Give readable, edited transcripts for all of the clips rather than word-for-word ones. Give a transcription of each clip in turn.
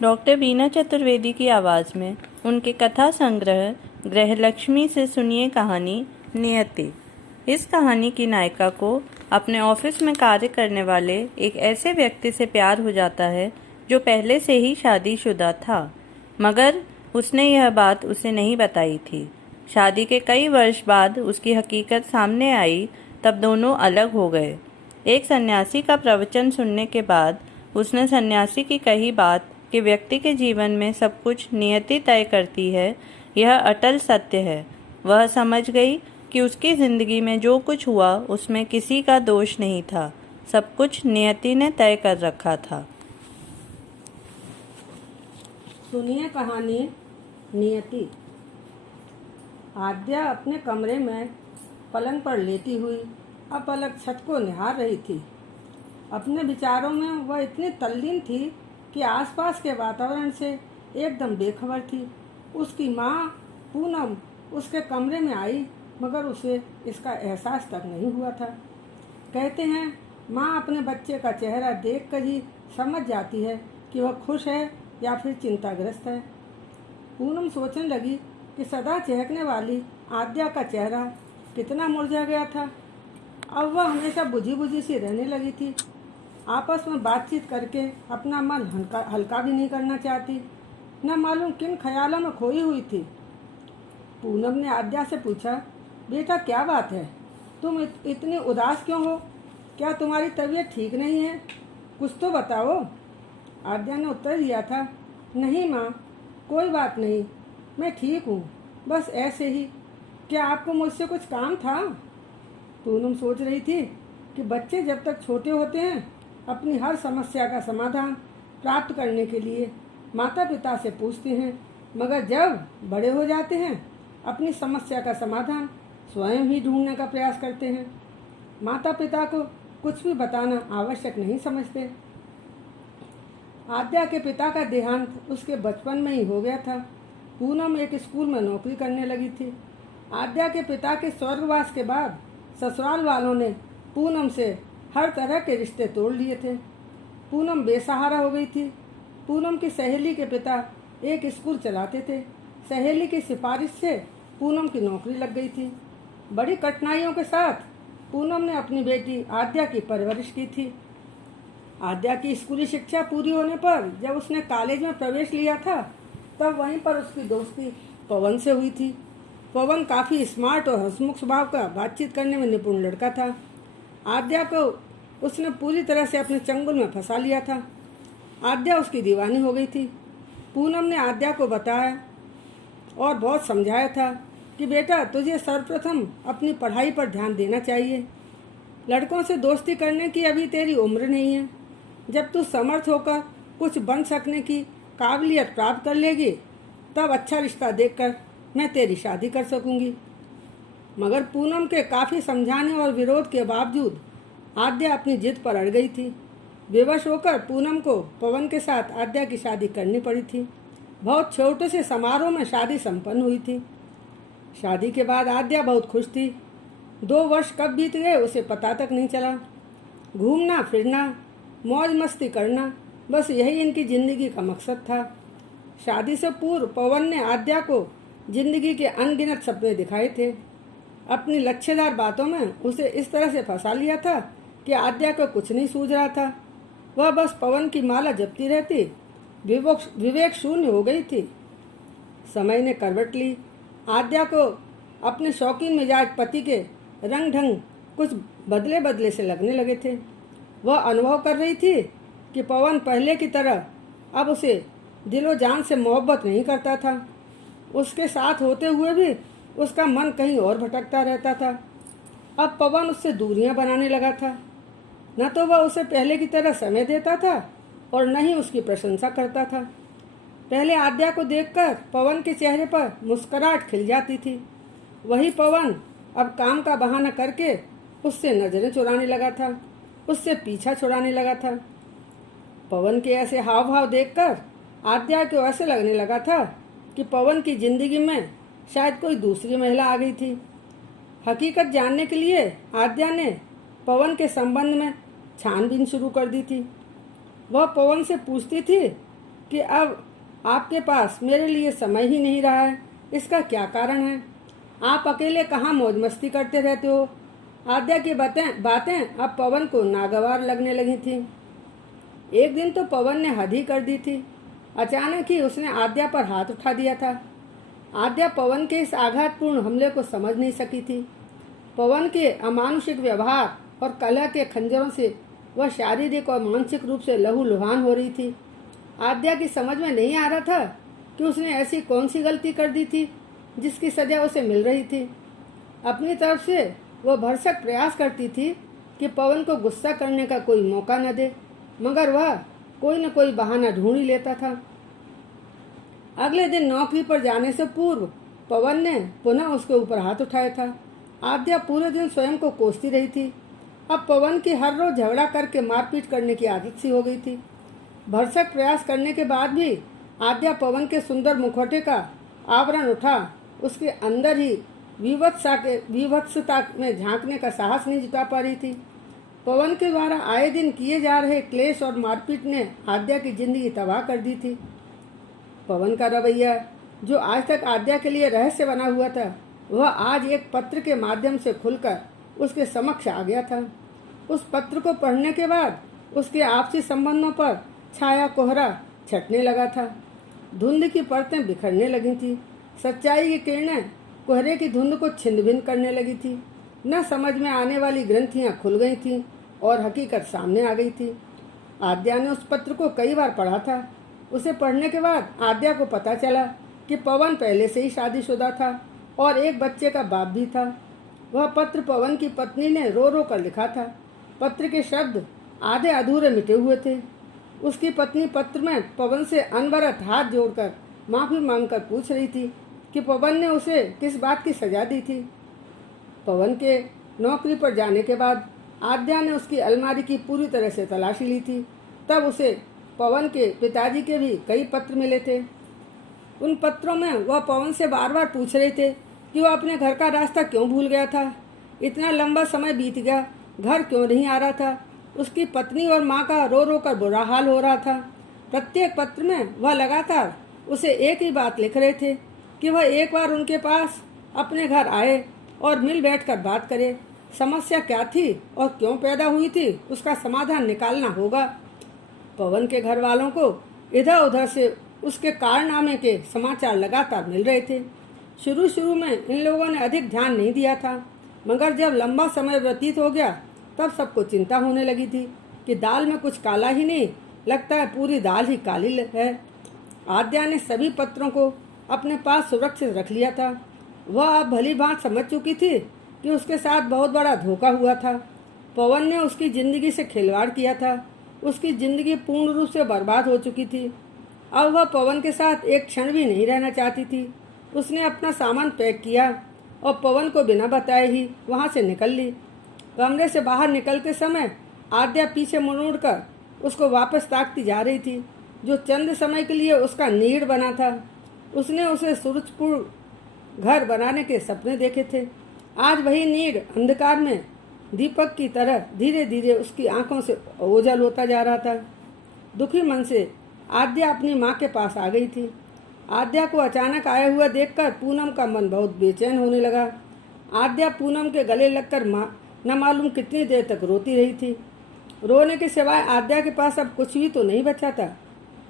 Doctor बीना चतुर्वेदी की आवाज़ में उनके कथा संग्रह गृहलक्ष्मी से सुनिए कहानी नियति। इस कहानी की नायिका को अपने ऑफिस में कार्य करने वाले एक ऐसे व्यक्ति से प्यार हो जाता है जो पहले से ही शादीशुदा था, मगर उसने यह बात उसे नहीं बताई थी। शादी के कई वर्ष बाद उसकी हकीकत सामने आई, तब दोनों अलग हो गए। एक सन्यासी का प्रवचन सुनने के बाद उसने सन्यासी की कही बात कि व्यक्ति के जीवन में सब कुछ नियति तय करती है, यह अटल सत्य है। वह समझ गई कि उसकी जिंदगी में जो कुछ हुआ उसमें किसी का दोष नहीं था, सब कुछ नियति ने तय कर रखा था। सुनिए कहानी नियति। आद्या अपने कमरे में पलंग पर लेटी हुई अपलक छत को निहार रही थी। अपने विचारों में वह इतनी तल्लीन थी कि आसपास के वातावरण से एकदम बेखबर थी। उसकी माँ पूनम उसके कमरे में आई, मगर उसे इसका एहसास तक नहीं हुआ था। कहते हैं माँ अपने बच्चे का चेहरा देखकर ही समझ जाती है कि वह खुश है या फिर चिंताग्रस्त है। पूनम सोचने लगी कि सदा चहकने वाली आद्या का चेहरा कितना मुरझा गया था। अब वह हमेशा बुझी बुझी सी रहने लगी थी। आपस में बातचीत करके अपना मन हल्का भी नहीं करना चाहती। न मालूम किन ख्यालों में खोई हुई थी। पूनम ने आद्या से पूछा, बेटा क्या बात है, तुम इतनी उदास क्यों हो? क्या तुम्हारी तबीयत ठीक नहीं है? कुछ तो बताओ। आद्या ने उत्तर दिया था, नहीं माँ, कोई बात नहीं, मैं ठीक हूँ, बस ऐसे ही। क्या आपको मुझसे कुछ काम था? पूनम सोच रही थी कि बच्चे जब तक छोटे होते हैं अपनी हर समस्या का समाधान प्राप्त करने के लिए माता पिता से पूछते हैं, मगर जब बड़े हो जाते हैं अपनी समस्या का समाधान स्वयं ही ढूंढने का प्रयास करते हैं। माता पिता को कुछ भी बताना आवश्यक नहीं समझते। आद्या के पिता का देहांत उसके बचपन में ही हो गया था। पूनम एक स्कूल में नौकरी करने लगी थी। आद्या के पिता के स्वर्गवास के बाद ससुराल वालों ने पूनम से हर तरह के रिश्ते तोड़ लिए थे। पूनम बेसहारा हो गई थी। पूनम की सहेली के पिता एक स्कूल चलाते थे। सहेली की सिफारिश से पूनम की नौकरी लग गई थी। बड़ी कठिनाइयों के साथ पूनम ने अपनी बेटी आद्या की परवरिश की थी। आद्या की स्कूली शिक्षा पूरी होने पर जब उसने कॉलेज में प्रवेश लिया था, तब वहीं पर उसकी दोस्ती पवन से हुई थी। पवन काफ़ी स्मार्ट और हंसमुख स्वभाव का, बातचीत करने में निपुण लड़का था। आद्या को उसने पूरी तरह से अपने चंगुल में फंसा लिया था। आद्या उसकी दीवानी हो गई थी। पूनम ने आद्या को बताया और बहुत समझाया था कि बेटा, तुझे सर्वप्रथम अपनी पढ़ाई पर ध्यान देना चाहिए। लड़कों से दोस्ती करने की अभी तेरी उम्र नहीं है। जब तू समर्थ होकर कुछ बन सकने की काबिलियत प्राप्त कर लेगी, तब अच्छा रिश्ता देखकर मैं तेरी शादी कर सकूंगी। मगर पूनम के काफ़ी समझाने और विरोध के बावजूद आद्या अपनी जिद पर अड़ गई थी। विवश होकर पूनम को पवन के साथ आद्या की शादी करनी पड़ी थी। बहुत छोटे से समारोह में शादी संपन्न हुई थी। शादी के बाद आद्या बहुत खुश थी। 2 वर्ष कब बीत गए उसे पता तक नहीं चला। घूमना फिरना, मौज मस्ती करना, बस यही इनकी ज़िंदगी का मकसद था। शादी से पूर्व पवन ने आद्या को जिंदगी के अनगिनत सपने दिखाए थे। अपनी लक्ष्यदार बातों में उसे इस तरह से फंसा लिया था कि आद्या को कुछ नहीं सूझ रहा था। वह बस पवन की माला जपती रहती, विवेक शून्य हो गई थी। समय ने करवट ली। आद्या को अपने शौकीन मिजाज पति के रंग ढंग कुछ बदले बदले से लगने लगे थे। वह अनुभव कर रही थी कि पवन पहले की तरह अब उसे दिलो जान से मोहब्बत नहीं करता था। उसके साथ होते हुए भी उसका मन कहीं और भटकता रहता था। अब पवन उससे दूरियां बनाने लगा था। न तो वह उसे पहले की तरह समय देता था और न ही उसकी प्रशंसा करता था। पहले आद्या को देखकर पवन के चेहरे पर मुस्कुराहट खिल जाती थी। वही पवन अब काम का बहाना करके उससे नजरें चुराने लगा था, उससे पीछा छुड़ाने लगा था। पवन के ऐसे हाव भाव देखकर आद्या को ऐसे लगने लगा था कि पवन की जिंदगी में शायद कोई दूसरी महिला आ गई थी। हकीकत जानने के लिए आद्या ने पवन के संबंध में छानबीन शुरू कर दी थी। वह पवन से पूछती थी कि अब आपके पास मेरे लिए समय ही नहीं रहा है। इसका क्या कारण है? आप अकेले कहाँ मौज मस्ती करते रहते हो? आद्या की बातें अब पवन को नागवार लगने लगी थी। एक दिन तो पवन ने हद ही कर दी थी। अचानक ही उसने आद्या पर हाथ उठा दिया था। आद्या पवन के इस आघातपूर्ण हमले को समझ नहीं सकी थी। पवन के अमानुषिक व्यवहार और कलह के खंजरों से वह शारीरिक और मानसिक रूप से लहूलुहान हो रही थी। आद्या की समझ में नहीं आ रहा था कि उसने ऐसी कौन सी गलती कर दी थी जिसकी सजा उसे मिल रही थी। अपनी तरफ से वह भरसक प्रयास करती थी कि पवन को गुस्सा करने का कोई मौका न दे, मगर वह कोई न कोई बहाना ढूंढ ही लेता था। अगले दिन नौकरी पर जाने से पूर्व पवन ने पुनः उसके ऊपर हाथ उठाया था। आद्या पूरे दिन स्वयं को कोसती रही थी। अब पवन की हर रोज झगड़ा करके मारपीट करने की आदत सी हो गई थी। भरसक प्रयास करने के बाद भी आद्या पवन के सुंदर मुखौटे का आवरण उठा उसके अंदर ही विवत्सता में झांकने का साहस नहीं जुटा पा रही थी। पवन के द्वारा आए दिन किए जा रहे क्लेश और मारपीट ने आद्या की जिंदगी तबाह कर दी थी। पवन का रवैया, जो आज तक आद्या के लिए रहस्य बना हुआ था, वह आज एक पत्र के माध्यम से खुलकर उसके समक्ष आ गया था। उस पत्र को पढ़ने के बाद उसके आपसी संबंधों पर छाया कोहरा छटने लगा था। धुंध की परतें बिखरने लगी थी। सच्चाई की किरणें कोहरे की धुंध को छिन्न भिन्न करने लगी थी। न समझ में आने वाली ग्रंथियां खुल गई थीं और हकीकत सामने आ गई थी। आद्या ने उस पत्र को कई बार पढ़ा था। उसे पढ़ने के बाद आद्या को पता चला कि पवन पहले से ही शादीशुदा था और एक बच्चे का बाप भी था। वह पत्र पवन की पत्नी ने रो रो कर लिखा था। पत्र के शब्द आधे अधूरे मिटे हुए थे। उसकी पत्नी पत्र में पवन से अनवरत हाथ जोड़कर माफी मांगकर पूछ रही थी कि पवन ने उसे किस बात की सजा दी थी। पवन के नौकरी पर जाने के बाद आद्या ने उसकी अलमारी की पूरी तरह से तलाशी ली थी। तब उसे पवन के पिताजी के भी कई पत्र मिले थे। उन पत्रों में वह पवन से बार बार पूछ रहे थे कि वह अपने घर का रास्ता क्यों भूल गया था। इतना लंबा समय बीत गया, घर क्यों नहीं आ रहा था। उसकी पत्नी और माँ का रो रो कर बुरा हाल हो रहा था। प्रत्येक पत्र में वह लगातार उसे एक ही बात लिख रहे थे कि वह एक बार उनके पास अपने घर आए और मिल बैठकर बात करे। समस्या क्या थी और क्यों पैदा हुई थी, उसका समाधान निकालना होगा। पवन के घर वालों को इधर उधर से उसके कारनामे के समाचार लगातार मिल रहे थे। शुरू में इन लोगों ने अधिक ध्यान नहीं दिया था, मगर जब लंबा समय व्यतीत हो गया तब सबको चिंता होने लगी थी कि दाल में कुछ काला ही नहीं, लगता है पूरी दाल ही काली है। आद्या ने सभी पत्रों को अपने पास सुरक्षित रख लिया था। वह अब भली भांति समझ चुकी थी कि उसके साथ बहुत बड़ा धोखा हुआ था। पवन ने उसकी जिंदगी से खिलवाड़ किया था। उसकी जिंदगी पूर्ण रूप से बर्बाद हो चुकी थी। अब वह पवन के साथ एक क्षण भी नहीं रहना चाहती थी। उसने अपना सामान पैक किया और पवन को बिना बताए ही वहां से निकल ली। कमरे से बाहर निकलते समय आद्या पीछे मुड़ कर उसको वापस ताकती जा रही थी, जो चंद समय के लिए उसका नीड़ बना था। उसने उसे सुरुचिपूर्ण घर बनाने के सपने देखे थे। आज वही नीड़ अंधकार में दीपक की तरह धीरे धीरे उसकी आंखों से ओझल होता जा रहा था। दुखी मन से आद्या अपनी माँ के पास आ गई थी। आद्या को अचानक आया हुआ देखकर पूनम का मन बहुत बेचैन होने लगा। आद्या पूनम के गले लगकर न मालूम कितनी देर तक रोती रही थी। रोने के सिवाय आद्या के पास अब कुछ भी तो नहीं बचा था।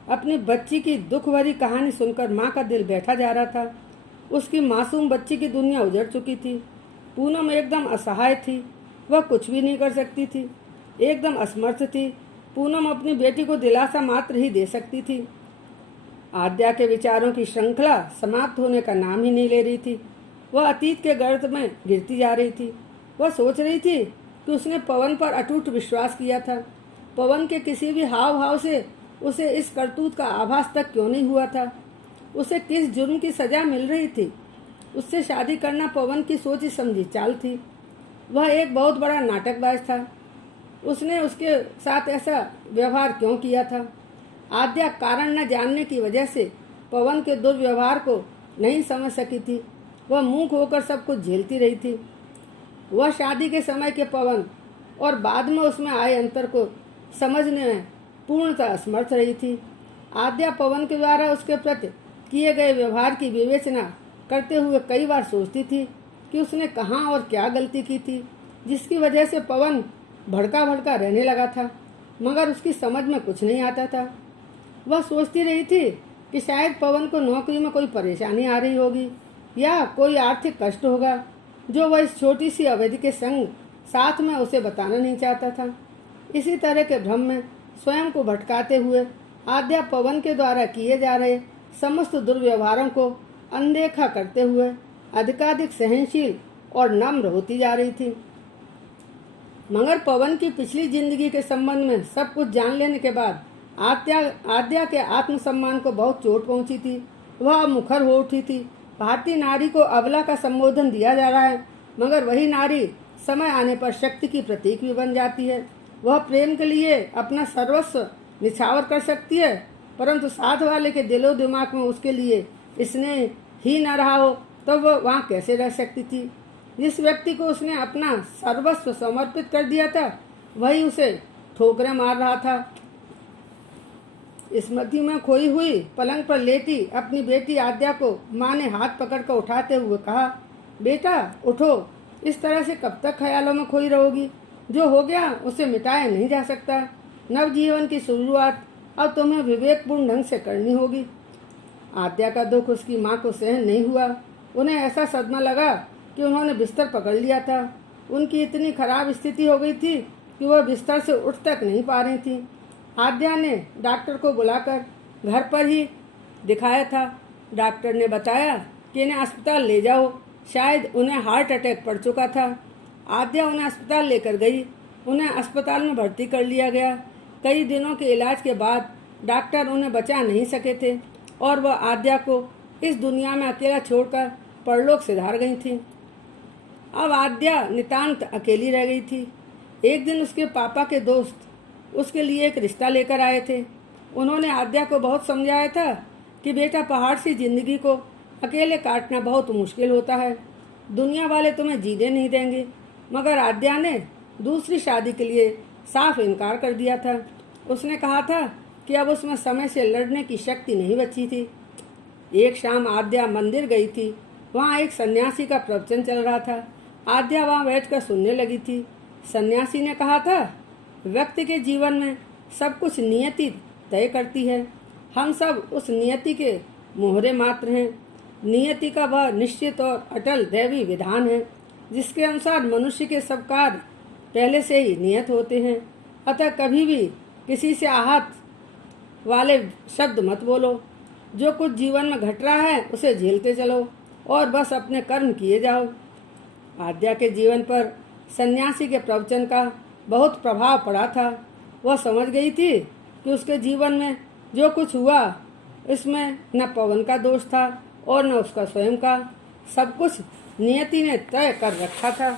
अपनी बच्ची की दुख भरी कहानी सुनकर माँ का दिल बैठा जा रहा था। उसकी मासूम बच्ची की दुनिया उजड़ चुकी थी। पूनम एकदम असहाय थी। वह कुछ भी नहीं कर सकती थी, एकदम असमर्थ थी। पूनम अपनी बेटी को दिलासा मात्र ही दे सकती थी। आद्या के विचारों की श्रृंखला समाप्त होने का नाम ही नहीं ले रही थी। वह अतीत के गर्त में गिरती जा रही थी। वह सोच रही थी कि उसने पवन पर अटूट विश्वास किया था। पवन के किसी भी हाव भाव से उसे इस करतूत का आभास तक क्यों नहीं हुआ था। उसे किस जुर्म की सजा मिल रही थी। उससे शादी करना पवन की सोची समझी चाल थी। वह एक बहुत बड़ा नाटकबाज था। उसने उसके साथ ऐसा व्यवहार क्यों किया था। आद्या कारण न जानने की वजह से पवन के दुर्व्यवहार को नहीं समझ सकी थी। वह मूक होकर सब कुछ झेलती रही थी। वह शादी के समय के पवन और बाद में उसमें आए अंतर को समझने में पूर्णतः असमर्थ रही थी। आद्या पवन के द्वारा उसके प्रति किए गए व्यवहार की विवेचना करते हुए कई बार सोचती थी कि उसने कहाँ और क्या गलती की थी जिसकी वजह से पवन भड़का भड़का रहने लगा था, मगर उसकी समझ में कुछ नहीं आता था। वह सोचती रही थी कि शायद पवन को नौकरी में कोई परेशानी आ रही होगी या कोई आर्थिक कष्ट होगा जो वह इस छोटी सी अवधि के संग साथ में उसे बताना नहीं चाहता था। इसी तरह के भ्रम में स्वयं को भटकाते हुए आद्या पवन के द्वारा किए जा रहे समस्त दुर्व्यवहारों को अनदेखा करते हुए अधिकाधिक सहनशील और नम्र होती जा रही थी। मगर पवन की पिछली जिंदगी के संबंध में सब कुछ जान लेने के बाद आद्या के आत्मसम्मान को बहुत चोट पहुंची थी। वह मुखर हो उठी थी। भारतीय नारी को अबला का संबोधन दिया जा रहा है, मगर वही नारी समय आने पर शक्ति की प्रतीक भी बन जाती है। वह प्रेम के लिए अपना सर्वस्व निछावर कर सकती है, परंतु साथ वाले के दिलो दिमाग में उसके लिए स्नेह ही न रहा हो तो वह वहाँ कैसे रह सकती थी। जिस व्यक्ति को उसने अपना सर्वस्व समर्पित कर दिया था वही उसे ठोकरें मार रहा था। स्मृति में खोई हुई पलंग पर लेटी अपनी बेटी आद्या को माँ ने हाथ पकड़कर उठाते हुए कहा, बेटा उठो, इस तरह से कब तक ख्यालों में खोई रहोगी। जो हो गया उसे मिटाया नहीं जा सकता। नवजीवन की शुरुआत अब तुम्हें विवेकपूर्ण ढंग से करनी होगी। आद्या का दुख उसकी माँ को सहन नहीं हुआ। उन्हें ऐसा सदमा लगा कि उन्होंने बिस्तर पकड़ लिया था। उनकी इतनी खराब स्थिति हो गई थी कि वह बिस्तर से उठ तक नहीं पा रही थी। आद्या ने डॉक्टर को बुलाकर घर पर ही दिखाया था। डॉक्टर ने बताया कि इन्हें अस्पताल ले जाओ, शायद उन्हें हार्ट अटैक पड़ चुका था। आद्या उन्हें अस्पताल लेकर गई। उन्हें अस्पताल में भर्ती कर लिया गया। कई दिनों के इलाज के बाद डॉक्टर उन्हें बचा नहीं सके थे और वह आद्या को इस दुनिया में अकेला छोड़कर परलोक सिधार गई थी। अब आद्या नितांत अकेली रह गई थी। एक दिन उसके पापा के दोस्त उसके लिए एक रिश्ता लेकर आए थे। उन्होंने आद्या को बहुत समझाया था कि बेटा, पहाड़ सी जिंदगी को अकेले काटना बहुत मुश्किल होता है। दुनिया वाले तुम्हें जीने नहीं देंगे। मगर आद्या ने दूसरी शादी के लिए साफ इनकार कर दिया था। उसने कहा था कि अब उसमें समय से लड़ने की शक्ति नहीं बची थी। एक शाम आद्या मंदिर गई थी। वहाँ एक सन्यासी का प्रवचन चल रहा था। आद्या वहाँ बैठकर सुनने लगी थी। सन्यासी ने कहा था, व्यक्ति के जीवन में सब कुछ नियति तय करती है। हम सब उस नियति के मोहरे मात्र हैं। नियति का वह निश्चित और अटल दैवी विधान है जिसके अनुसार मनुष्य के सब कार्य पहले से ही नियत होते हैं। अतः कभी भी किसी से आहत वाले शब्द मत बोलो। जो कुछ जीवन में घट रहा है उसे झेलते चलो और बस अपने कर्म किए जाओ। आद्या के जीवन पर सन्यासी के प्रवचन का बहुत प्रभाव पड़ा था। वह समझ गई थी कि उसके जीवन में जो कुछ हुआ इसमें न पवन का दोष था और न उसका स्वयं का। सब कुछ नियति ने तय कर रखा था।